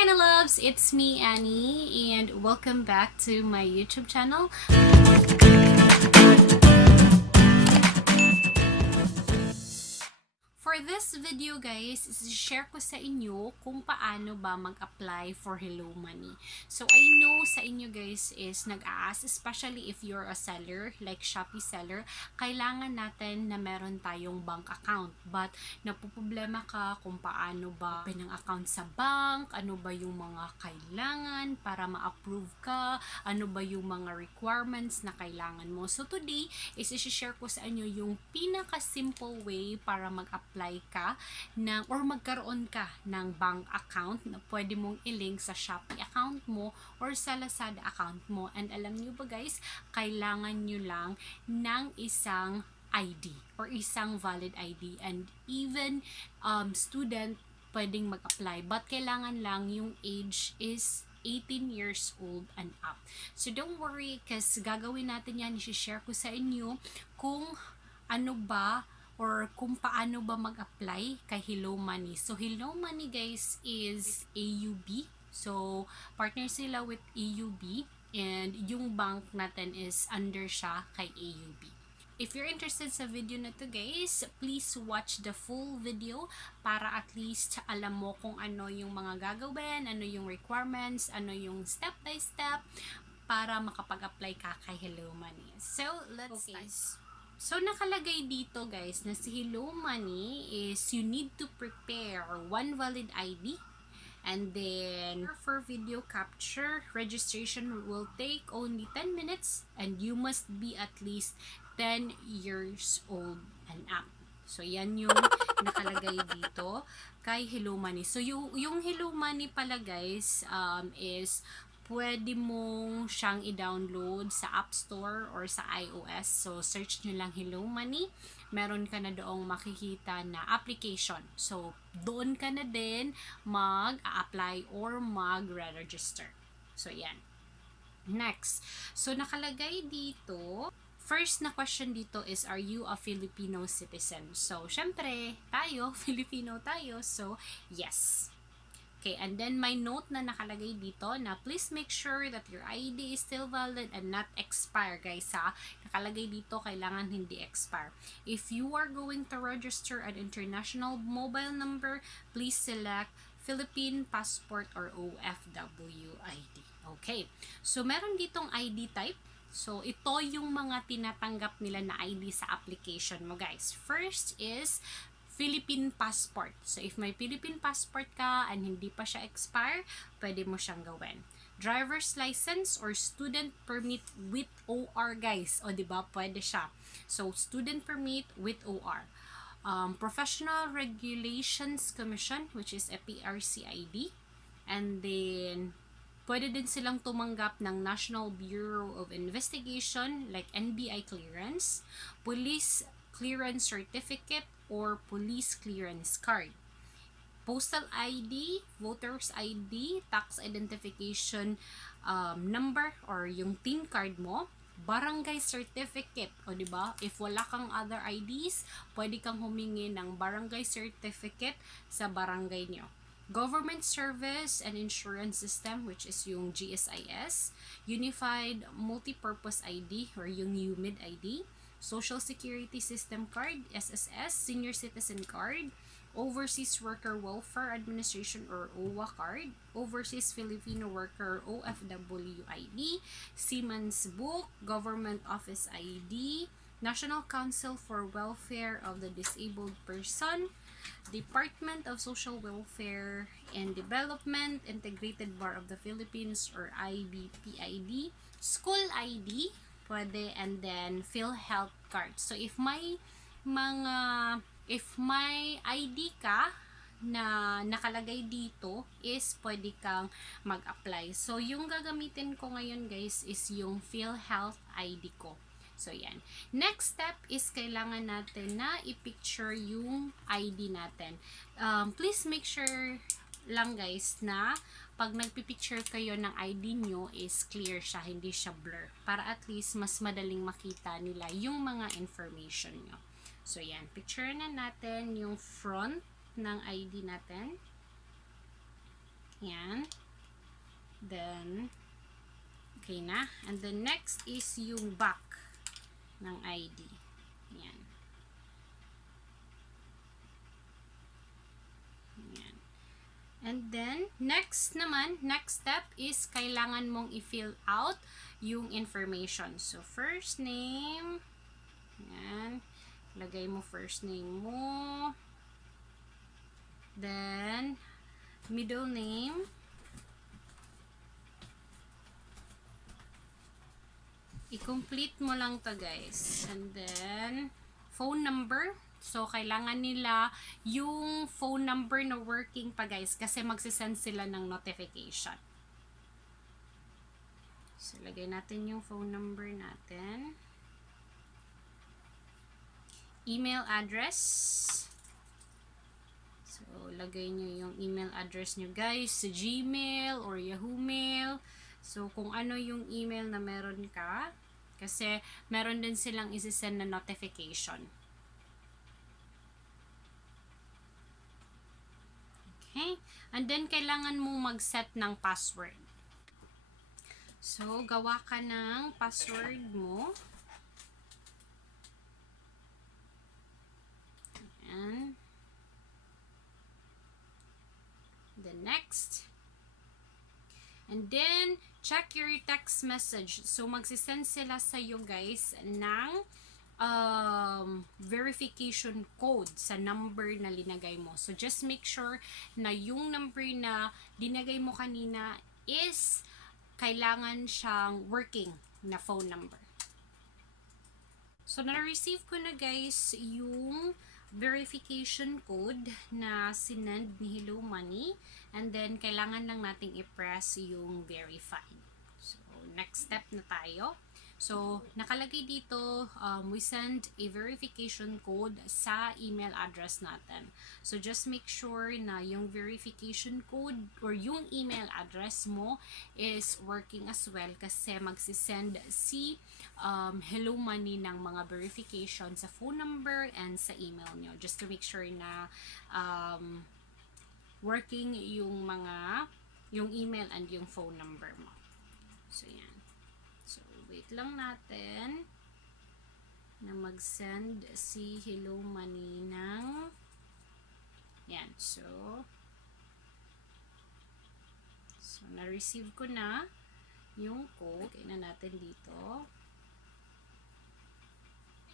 Anna loves, it's me Annie and welcome back to my YouTube channel. For this video guys, share ko sa inyo kung paano ba mag-apply for Hello Money. So I know sa inyo guys is nag-aas, especially if you're a seller, like Shopee seller, kailangan natin na meron tayong bank account. But napuproblema ka kung paano ba open ang account sa bank, ano ba yung mga kailangan para ma-approve ka, ano ba yung mga requirements na kailangan mo. So today is i-share ko sa inyo yung pinaka-simple way para mag-apply ka ng or magkaroon ka ng bank account na pwede mong i-link sa Shopee account mo or sa Lazada account mo. And alam niyo ba guys, kailangan nyo lang ng isang ID or isang valid ID, and even student pwedeng mag-apply, but kailangan lang yung age is 18 years old and up. So don't worry, kasi gagawin natin yan, i-share ko sa inyo kung ano ba or kung paano ba mag-apply kay Hello Money. So Hello Money guys is AUB. So partner sila with AUB and yung bank natin is under siya kay AUB. If you're interested sa video na to guys, please watch the full video para at least alam mo kung ano yung mga gagawin, ano yung requirements, ano yung step by step para makapag-apply ka kay Hello Money. So let's start. So, nakalagay dito guys na si Hello Money is you need to prepare one valid ID, and then for video capture, registration will take only 10 minutes and you must be at least 10 years old and up. So, yan yung nakalagay dito kay Hello Money. So, yung Hello Money pala guys is pwede mong siyang i-download sa App Store or sa iOS. So, search nyo lang Hello Money. Meron ka na doong makikita na application. So, doon ka na din mag-apply or mag-register. So, yan. Next. So, nakalagay dito, first na question dito is, are you a Filipino citizen? So, syempre, tayo, Filipino tayo. So, yes. Okay, and then my note na nakalagay dito na please make sure that your ID is still valid and not expire guys ha. Nakalagay dito kailangan hindi expire. If you are going to register an international mobile number, please select Philippine Passport or OFW ID. Okay, so meron ditong ID type. So ito yung mga tinatanggap nila na ID sa application mo guys. First is Philippine passport. So, if may Philippine passport ka and hindi pa siya expire, pwede mo siyang gawin. Driver's license or student permit with OR, guys. O, diba? Pwede siya. So, student permit with OR. Professional Regulations Commission, which is a PRCID. And then, pwede din silang tumanggap ng National Bureau of Investigation, like NBI clearance, police clearance certificate, or police clearance card. Postal ID, voter's ID, tax identification number or yung TIN card mo, barangay certificate, o diba? If wala kang other IDs, pwede kang humingi ng barangay certificate sa barangay nyo. Government Service and Insurance System, which is yung GSIS, Unified Multipurpose ID or yung UMID ID, Social Security System Card, SSS, Senior Citizen Card, Overseas Worker Welfare Administration or OWA Card, Overseas Filipino Worker OFW ID, Seaman's Book, Government Office ID, National Council for Welfare of the Disabled Person, Department of Social Welfare and Development, Integrated Bar of the Philippines or IBPID, School ID, pwede, and then PhilHealth card. So if may ID ka na nakalagay dito is pwede kang mag-apply. So yung gagamitin ko ngayon guys is yung PhilHealth ID ko. So yan. Next step is kailangan natin na i-picture yung ID natin. Please make sure lang guys na pag nagpipicture kayo ng ID nyo is clear siya, hindi siya blur. Para at least mas madaling makita nila yung mga information nyo. So yan, picture na natin yung front ng ID natin. Yan. Then, okay na. And then next is yung back ng ID. Yan. Yan. And then, next step is kailangan mong i-fill out yung information. So, first name. Yan. Lagay mo first name mo. Then, middle name. I-complete mo lang to guys. And then, phone number. So, kailangan nila yung phone number na working pa guys kasi magsisend sila ng notification. So, lagay natin yung phone number natin. Email address. So, lagay nyo yung email address nyo guys sa Gmail or Yahoo Mail. So, kung ano yung email na meron ka, kasi meron din silang isi-send na notification. Okay? And then, kailangan mong mag-set ng password. So, gawa ka ng password mo. Ayan. The next. And then, check your text message. So, magsisend sila sa'yo guys ng verification code sa number na linagay mo. So, just make sure na yung number na linagay mo kanina is kailangan siyang working na phone number. So, na-receive ko na guys yung verification code na sinend ni Hello Money. And then, kailangan lang nating i-press yung verified. So, next step na tayo. So, nakalagay dito, we send a verification code sa email address natin. So, just make sure na yung verification code or yung email address mo is working as well kasi magsisend si Hello Money ng mga verification sa phone number and sa email nyo. Just to make sure na working yung email and yung phone number mo. So, yan. So, wait lang natin na mag-send si Hello Money ng yan. So, na-receive ko na yung code. Okay na natin dito.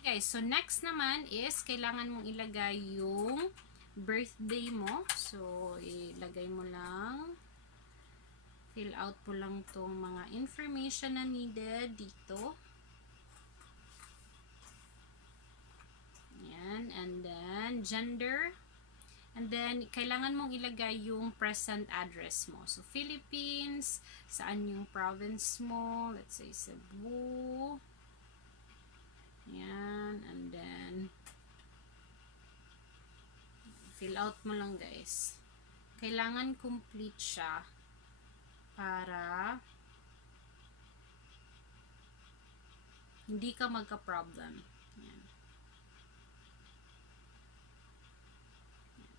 Okay, so next naman is kailangan mong ilagay yung birthday mo. So, ilagay mo lang. Fill out po lang tong mga information na needed dito. Yan. And then, gender. And then, kailangan mong ilagay yung present address mo. So, Philippines. Saan yung province mo? Let's say, Cebu. Yan. And then, fill out mo lang guys. Kailangan complete siya para hindi ka magka-problem. Yan.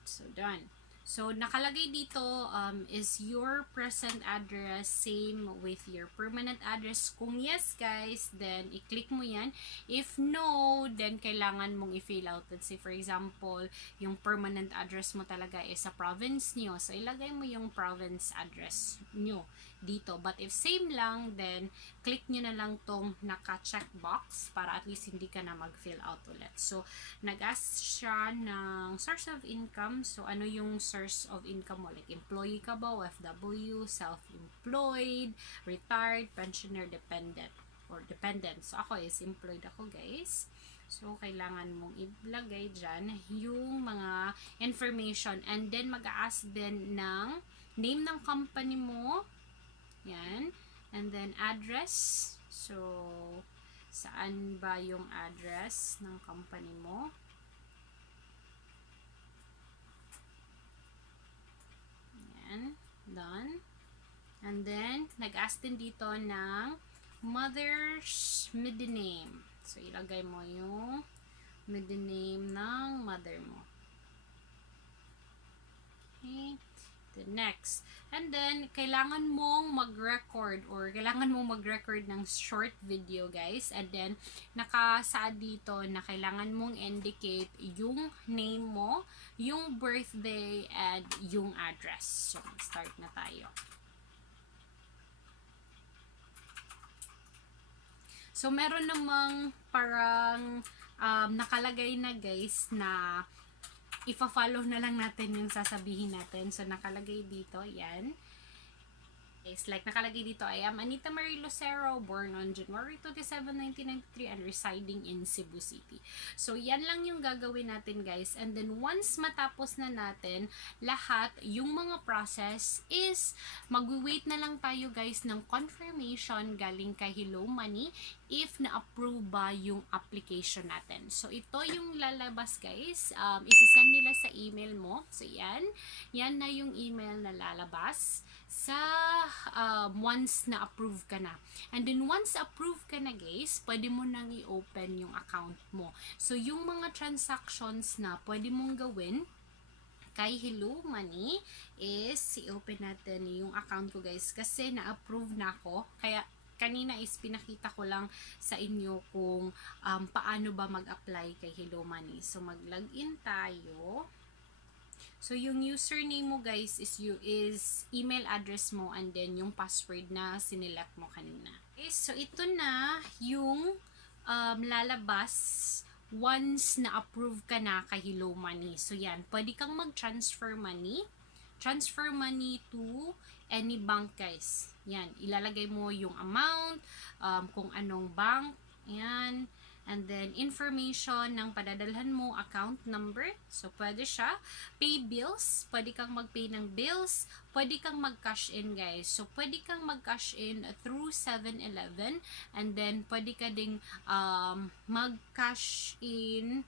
So, done. So, nakalagay dito is your present address same with your permanent address? Kung yes, guys, then i-click mo yan. If no, then kailangan mong i-fill out. Let's say, for example, yung permanent address mo talaga is sa province nyo. So, ilagay mo yung province address nyo dito. But if same lang, then click nyo na lang tong naka-check box para at least hindi ka na mag-fill out ulit. So, nag-ask siya ng source of income. So, ano yung source of income mo? Like, employee ka ba? OFW, self-employed, retired, pensioner, dependent, or dependent. So, ako is employed ako, guys. So, kailangan mong ilagay dyan yung mga information. And then, mag-ask din ng name ng company mo. Yan. And then, address. So, saan ba yung address ng company mo? Yan. Done. And then, nag-ask din dito ng mother's maiden name. So, ilagay mo yung maiden name ng mother mo. Okay. Then next. And then, kailangan mong mag-record ng short video, guys. And then, nakasaad dito na kailangan mong indicate yung name mo, yung birthday, and yung address. So, start na tayo. So, meron namang parang nakalagay na, guys, na ipa-follow na lang natin yung sasabihin natin. So, nakalagay dito, yan. It's like nakalagay dito, I am Anita Marie Lucero, born on January 27, 1993 and residing in Cebu City. So, yan lang yung gagawin natin, guys. And then, once matapos na natin lahat, yung mga process is mag-wait na lang tayo, guys, ng confirmation galing kay Hello Money if na-approve ba yung application natin. So, ito yung lalabas, guys. Isisend nila sa email mo. So, yan. Yan na yung email na lalabas sa once na approve ka na. And then once approve ka na, guys, pwede mo nang i-open yung account mo. So yung mga transactions na pwede mong gawin kay Hello Money is i-open natin yung account ko, guys, kasi na-approve na ako. Kaya kanina is pinakita ko lang sa inyo kung paano ba mag-apply kay Hello Money. So mag-login tayo. So, yung username mo, guys, is email address mo and then yung password na sinilect mo kanina. Okay, so ito na yung lalabas once na-approve ka na kay Hello Money. So, yan. Pwede kang mag-transfer money. Transfer money to any bank, guys. Yan. Ilalagay mo yung amount, kung anong bank. Yan. And then, information ng padadalhan mo, account number. So, pwede siya. Pay bills. Pwede kang mag-pay ng bills. Pwede kang mag-cash in, guys. So, pwede kang mag-cash in through 7-Eleven. And then, pwede ka ding mag-cash in.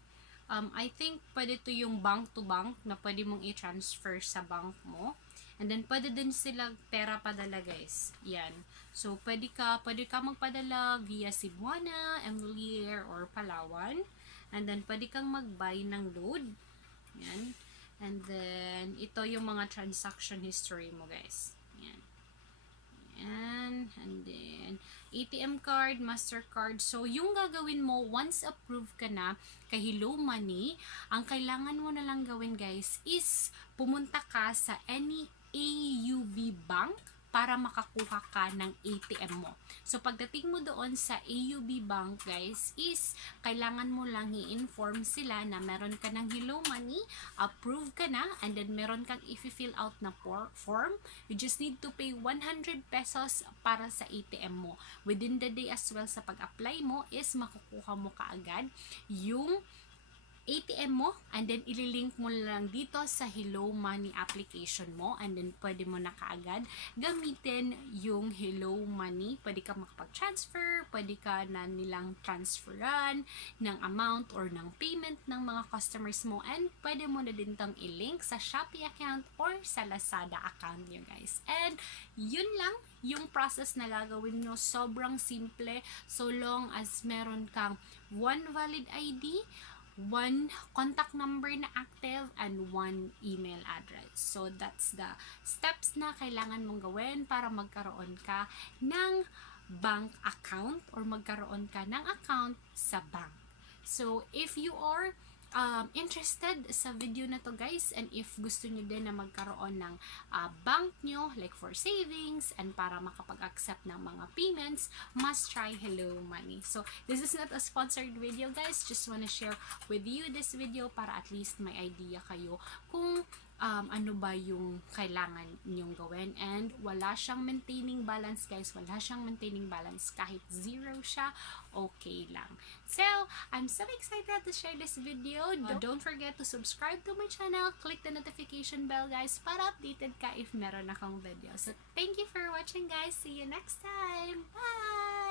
I think, pwede to yung bank to bank na pwede mong i-transfer sa bank mo. And then, pwede din sila pera padala, guys. Yan. So, pwede ka magpadala via Cebuana, Annilucero, or Palawan. And then, pwede kang mag-buy ng load. Yan. And then, ito yung mga transaction history mo, guys. Yan. Yan. And then, ATM card, MasterCard. So, yung gagawin mo, once approved ka na kay Hello Money, ang kailangan mo na lang gawin, guys, is pumunta ka sa any AUB bank para makakuha ka ng ATM mo. So, pagdating mo doon sa AUB bank, guys, is kailangan mo lang i-inform sila na meron ka ng Hello Money, approve ka na, and then meron kang i-fill out na form. You just need to pay 100 pesos para sa ATM mo. Within the day as well sa pag-apply mo is makukuha mo kaagad yung ATM mo, and then ililink mo lang dito sa Hello Money application mo, and then pwede mo na kaagad gamitin yung Hello Money. Pwede ka makapag-transfer, pwede ka na nilang transferan ng amount or ng payment ng mga customers mo, and pwede mo na din tong i-link sa Shopee account or sa Lazada account nyo, guys. And yun lang yung process na gagawin nyo. Sobrang simple, so long as meron kang one valid ID, one contact number na active, and one email address. So, that's the steps na kailangan mong gawin para magkaroon ka ng bank account or magkaroon ka ng account sa bank. So, if you are interested sa video na to, guys, and if gusto nyo din na magkaroon ng bank nyo, like for savings, and para makapag-accept ng mga payments, must try Hello Money. So, this is not a sponsored video, guys. Just wanna share with you this video para at least may idea kayo kung ano ba yung kailangan nyong gawin. And wala siyang maintaining balance, guys. Wala siyang maintaining balance. Kahit zero siya, okay lang. So, I'm so excited to share this video. Don't forget to subscribe to my channel. Click the notification bell, guys, para updated ka if meron akong video. So, thank you for watching, guys. See you next time. Bye!